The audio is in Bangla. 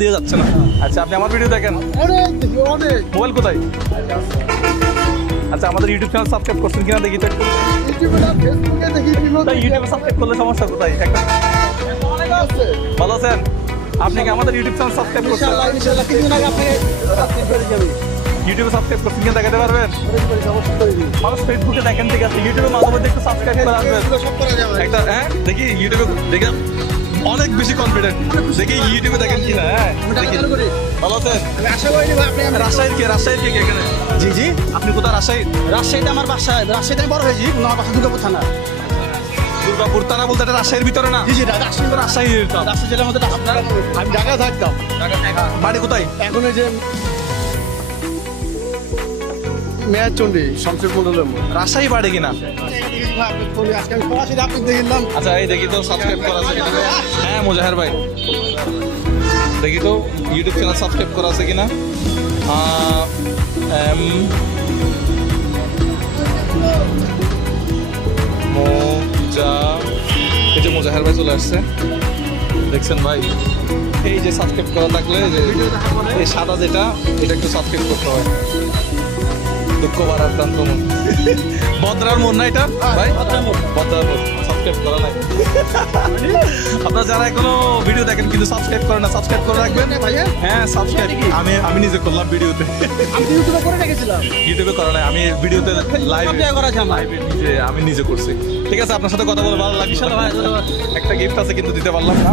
দিয়ে যাচ্ছে না। আচ্ছা, আপনি আমার ভিডিও দেখেন? মোবাইল কোথায়? আচ্ছা, আমাদের ইউটিউব চ্যানেল সাবস্ক্রাইব করছেন কিনা দেখি তো একটু। ইউটিউবে সাবস্ক্রাইব করলে সমস্যা কোথায়? একটা ভালো আছেন? আপনি কি আমাদের ইউটিউব চ্যানেল সাবস্ক্রাইব করছেন? ইউটিউবে সাবস্ক্রাইব করছেন কিনা দেখাতে পারবেন? মানুষ ফেসবুকে দেখেন, ঠিক আছে, ইউটিউবে মাঝে মধ্যে একটু সাবস্ক্রাইব করে আসবেন একটা। হ্যাঁ, দেখি ইউটিউবে দেখে অনেক বেশি কনফিডেন্ট, দেখি ইউটিউবে দেখেন কিনা। হ্যাঁ, দেখি। ভালো আছেন? রাজশাহীর কে এখানে? জি জি, আপনি কোথায়? রাজশাহীতে আমার বাসায়। রাজশাহীতে আমি বড় হয়েছি, আমার বাসা দুর্গাপুর থানা। দুর্গাপুর থানা বলতে এটা রাজশাহীর ভিতরে না? জি জি, রাজশাহী রাজশাহী জেলার মধ্যে। আপনার আমি ঢাকা থাকতাম। বাড়ি কোথায়? এখন এই যে মেয়ার চন্ডী সংসদ মন্ডলের রাজশাহী বাড়ি কিনা? আজকে আমি সরাসরি আপনি দেখলাম। আচ্ছা, এই দেখি তো সাবস্ক্রাইব করা আছে কিনা। হ্যাঁ, মুজাহের ভাই, দেখি তো ইউটিউব চ্যানেল সাবস্ক্রাইব করা আছে কিনা। এই যে মুজাহের ভাই চলে আসছে, দেখছেন ভাই? এই যে সাবস্ক্রাইব করা থাকলে এই সাদা যেটা, এটা একটু সাবস্ক্রাইব করতে হয়। দুঃখ ভারাক্রান্ত মন, বদ্রার মন না এটা ভাই? বদ্রার মন সাবস্ক্রাইব করা নাই। আপনারা যারা এখনো ভিডিও দেখেন কিন্তু সাবস্ক্রাইব করেন না, সাবস্ক্রাইব করে রাখবেন। হ্যাঁ, সাবস্ক্রাইব আমি নিজে করলাম ভিডিওতে। আমি ইউটিউবে করে রেখেছিলাম। ইউটিউবে করা নাই, আমি ভিডিওতে লাইভে আমি নিজে করছি। ঠিক আছে, আপনার সাথে কথা বলে ভালো লাগছে। একটা গিফট আছে কিন্তু দিতে পারলাম না।